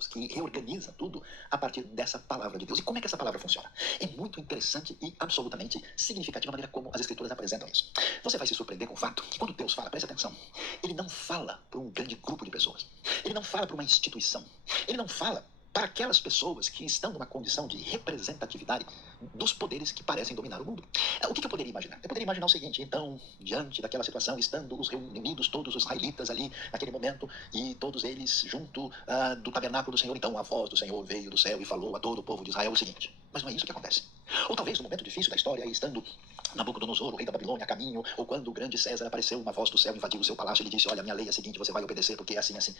cosmos, que reorganiza tudo a partir dessa palavra de Deus. E como é que essa palavra funciona? É muito interessante e absolutamente significativa a maneira como as Escrituras apresentam isso. Você vai se surpreender com o fato que quando Deus fala, preste atenção, Ele não fala para um grande grupo de pessoas. Ele não fala para uma instituição. Ele não fala para aquelas pessoas que estão numa condição de representatividade dos poderes que parecem dominar o mundo. O que eu poderia imaginar? Eu poderia imaginar o seguinte: então, diante daquela situação, estando os reunidos, todos os israelitas ali, naquele momento, e todos eles junto do tabernáculo do Senhor, então a voz do Senhor veio do céu e falou a todo o povo de Israel o seguinte. Mas não é isso que acontece. Ou talvez no momento difícil da história, aí estando Nabucodonosor, o rei da Babilônia, a caminho, ou quando o grande César apareceu, uma voz do céu invadiu o seu palácio, ele disse: olha, minha lei é a seguinte, você vai obedecer porque é assim, assim.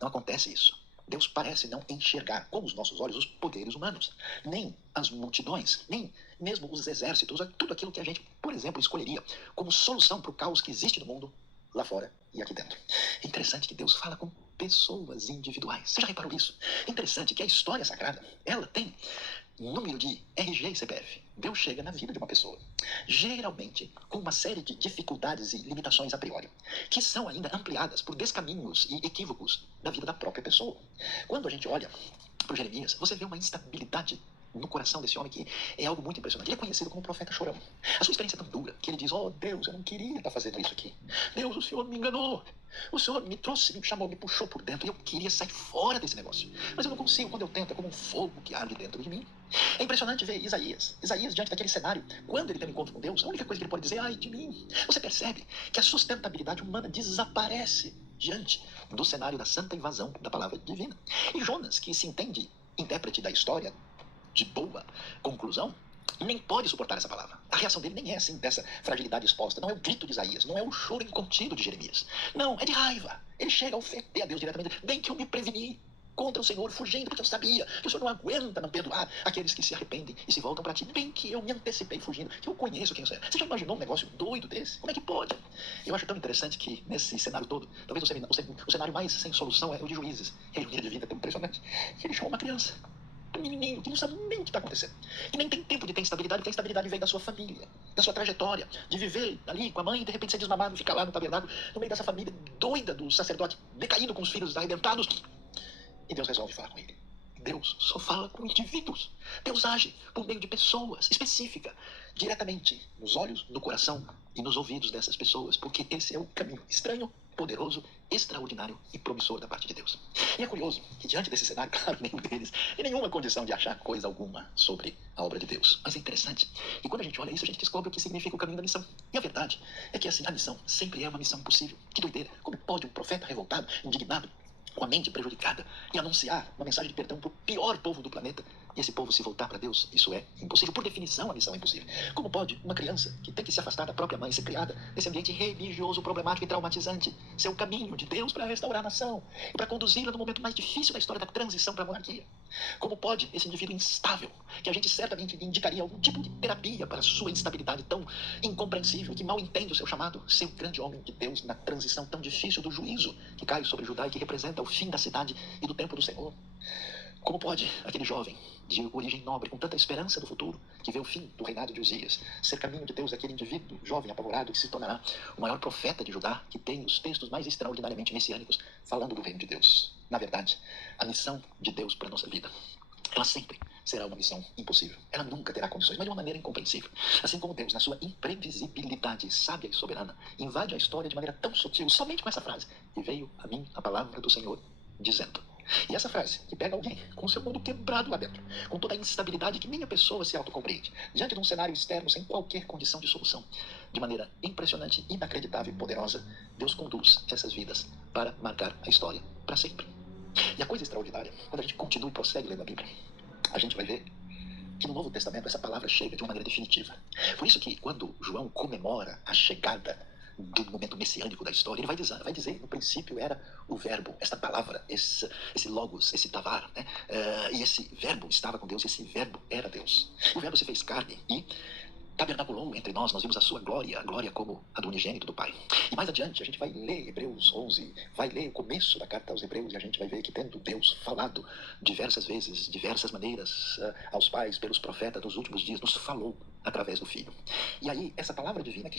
Não acontece isso. Deus parece não enxergar com os nossos olhos os poderes humanos, nem as multidões, nem mesmo os exércitos, tudo aquilo que a gente, por exemplo, escolheria como solução para o caos que existe no mundo, lá fora e aqui dentro. É interessante que Deus fala com pessoas individuais. Você já reparou isso? É interessante que a história sagrada, ela tem número de RG e CPF. Deus chega na vida de uma pessoa, geralmente com uma série de dificuldades e limitações a priori, que são ainda ampliadas por descaminhos e equívocos da vida da própria pessoa. Quando a gente olha para Jeremias, você vê uma instabilidade no coração desse homem que é algo muito impressionante. Ele é conhecido como profeta chorão. A sua experiência é tão dura que ele diz: oh Deus, eu não queria estar fazendo isso aqui. Deus, o Senhor me enganou. O Senhor me trouxe, me chamou, me puxou por dentro e eu queria sair fora desse negócio. Mas eu não consigo. Quando eu tento, é como um fogo que arde dentro de mim. É impressionante ver Isaías. Isaías, diante daquele cenário, quando ele tem um encontro com Deus, a única coisa que ele pode dizer é: ai de mim. Você percebe que a sustentabilidade humana desaparece diante do cenário da santa invasão da palavra divina. E Jonas, que se entende intérprete da história de boa conclusão, nem pode suportar essa palavra. A reação dele nem é assim, dessa fragilidade exposta. Não é o grito de Isaías, não é o choro incontido de Jeremias. Não, é de raiva. Ele chega a ofender a Deus diretamente. Bem que eu me preveni contra o Senhor, fugindo, porque eu sabia que o Senhor não aguenta não perdoar aqueles que se arrependem e se voltam para ti. Bem que eu me antecipei fugindo, que eu conheço quem você é. Você já imaginou um negócio doido desse? Como é que pode? Eu acho tão interessante que nesse cenário todo, talvez o cenário mais sem solução é o de Juízes. E a ironia de vida é tão impressionante que ele chamou uma criança, um menininho que não sabe nem o que está acontecendo. E nem tem tempo de ter instabilidade, porque a instabilidade vem da sua família, da sua trajetória, de viver ali com a mãe e de repente ser desmamado, ficar lá no tabernáculo, no meio dessa família doida do sacerdote, decaído com os filhos arrebentados. E Deus resolve falar com ele. Deus só fala com indivíduos. Deus age por meio de pessoas específicas, diretamente nos olhos, no coração e nos ouvidos dessas pessoas, porque esse é o caminho estranho, poderoso, extraordinário e promissor da parte de Deus. E é curioso que diante desse cenário, claro, nenhum deles tem nenhuma condição de achar coisa alguma sobre a obra de Deus. Mas é interessante, e quando a gente olha isso, a gente descobre o que significa o caminho da missão. E a verdade é que assim, a missão sempre é uma missão impossível. Que doideira! Como pode um profeta revoltado, indignado, com a mente prejudicada, e anunciar uma mensagem de perdão para o pior povo do planeta, e esse povo se voltar para Deus? Isso é impossível. Por definição, a missão é impossível. Como pode uma criança que tem que se afastar da própria mãe, ser criada nesse ambiente religioso, problemático e traumatizante, ser o caminho de Deus para restaurar a nação e para conduzi-la no momento mais difícil da história da transição para a monarquia? Como pode esse indivíduo instável, que a gente certamente indicaria algum tipo de terapia para a sua instabilidade tão incompreensível, que mal entende o seu chamado, ser o grande homem de Deus na transição tão difícil do juízo que cai sobre Judá e que representa o fim da cidade e do tempo do Senhor? Como pode aquele jovem de origem nobre, com tanta esperança do futuro, que vê o fim do reinado de Uzias, ser caminho de Deus aquele indivíduo jovem, apavorado, que se tornará o maior profeta de Judá, que tem os textos mais extraordinariamente messiânicos falando do reino de Deus? Na verdade, a missão de Deus para a nossa vida, ela sempre será uma missão impossível. Ela nunca terá condições, mas de uma maneira incompreensível. Assim como Deus, na sua imprevisibilidade sábia e soberana, invade a história de maneira tão sutil, somente com essa frase: e veio a mim a palavra do Senhor, dizendo. E essa frase, que pega alguém com o seu mundo quebrado lá dentro, com toda a instabilidade que nem a pessoa se autocompreende, diante de um cenário externo sem qualquer condição de solução, de maneira impressionante, inacreditável e poderosa, Deus conduz essas vidas para marcar a história para sempre. E a coisa extraordinária, quando a gente continua e prossegue lendo a Bíblia, a gente vai ver que no Novo Testamento essa palavra chega de uma maneira definitiva. Por isso que quando João comemora a chegada do momento messiânico da história, ele vai dizer, no princípio era o verbo, esta palavra, esse logos, esse davar, né? E esse verbo estava com Deus, e esse verbo era Deus. O verbo se fez carne e tabernaculou entre nós vimos a sua glória, a glória como a do unigênito do Pai. E mais adiante a gente vai ler Hebreus 11, vai ler o começo da carta aos Hebreus, e a gente vai ver que tendo Deus falado diversas vezes, diversas maneiras aos pais, pelos profetas nos últimos dias, nos falou através do Filho. E aí essa palavra divina que